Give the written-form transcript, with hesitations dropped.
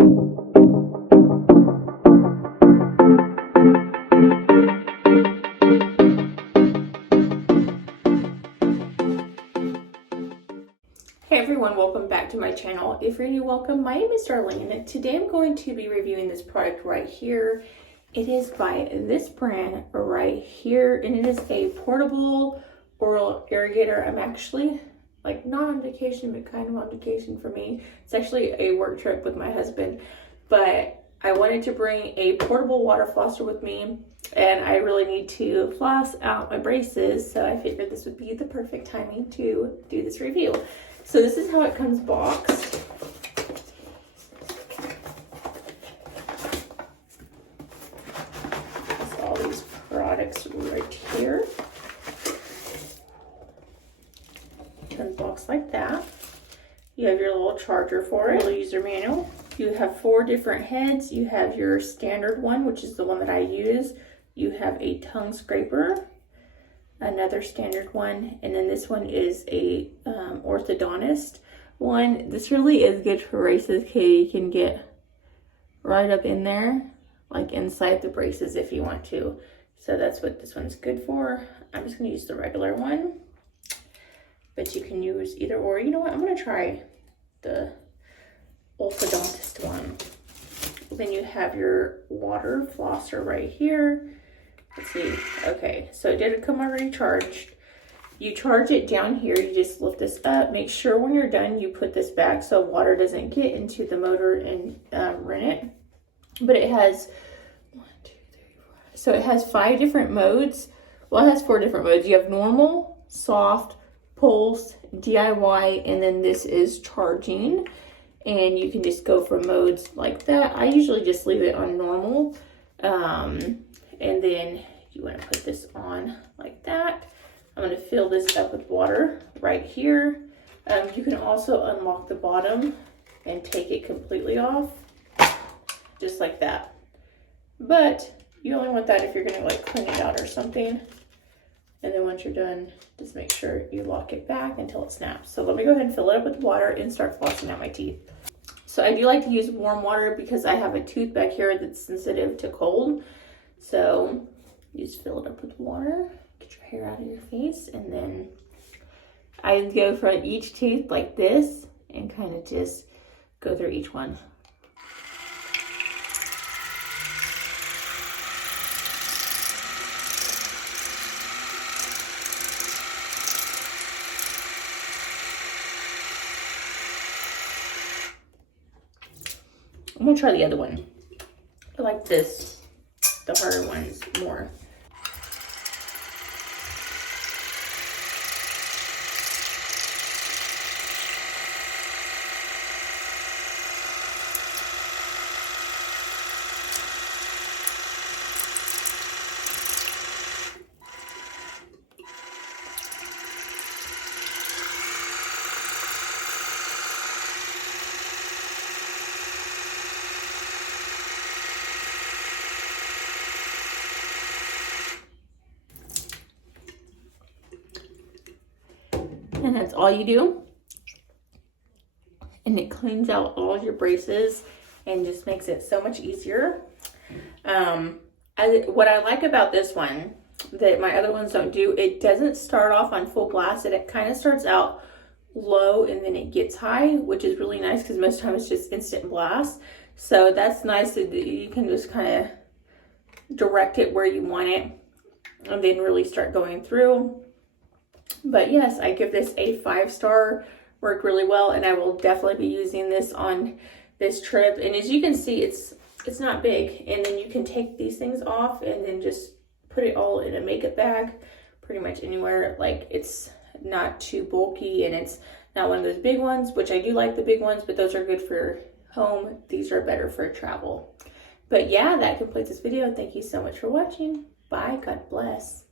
Hey everyone, welcome back to my channel. If you're new, welcome. My name is Darlene and today I'm going to be reviewing this product right here. It is by this brand right here and it is a portable oral irrigator. I'm actually like not on vacation but kind of on vacation for me. It's actually a work trip with my husband, but I wanted to bring a portable water flosser with me and I really need to floss out my braces, so I figured this would be the perfect timing to do this review. So this is how it comes boxed. There's all these products right here. It comes boxed like that. You have your little charger for it, little user manual. You have 4 different heads. You have your standard one, which is the one that I use. You have a tongue scraper, another standard one, and then this one is a orthodontist one. This really is good for braces, okay? You can get right up in there, like inside the braces if you want to. So that's what this one's good for. I'm just gonna use the regular one, but you can use either or. You know what, I'm gonna try the orthodontist one. Then you have your water flosser right here. Let's see. Okay, so it did come already charged. You charge it down here. You just lift this up. Make sure when you're done, you put this back so water doesn't get into the motor and run it. But it has 1, 2, 3, 4. So it has 5 different modes. Well, it has 4 different modes. You have normal, soft, pulse, DIY, and then this is charging. And you can just go for modes like that. I usually just leave it on normal. And then you want to put this on like that. I'm going to fill this up with water right here. You can also unlock the bottom and take it completely off, just like that. But you only want that if you're going to like clean it out or something. And then once you're done, just make sure you lock it back until it snaps. So let me go ahead and fill it up with water and start flossing out my teeth. So I do like to use warm water because I have a tooth back here that's sensitive to cold. So you just fill it up with water, get your hair out of your face, and then I go for each tooth like this and kind of just go through each one. I'm gonna try the other one. I like this, the harder ones more. And that's all you do. And it cleans out all your braces and just makes it so much easier. What I like about this one that my other ones don't do, it doesn't start off on full blast. It kind of starts out low and then it gets high, which is really nice because most times it's just instant blast. So that's nice that you can just kind of direct it where you want it and then really start going through. But yes, I give this a 5-star, worked really well, and I will definitely be using this on this trip. And as you can see, it's not big, and then you can take these things off and then just put it all in a makeup bag pretty much anywhere. Like, it's not too bulky and it's not one of those big ones, which I do like the big ones, but those are good for home. These are better for travel. But yeah, that completes this video. Thank you so much for watching. Bye. God bless.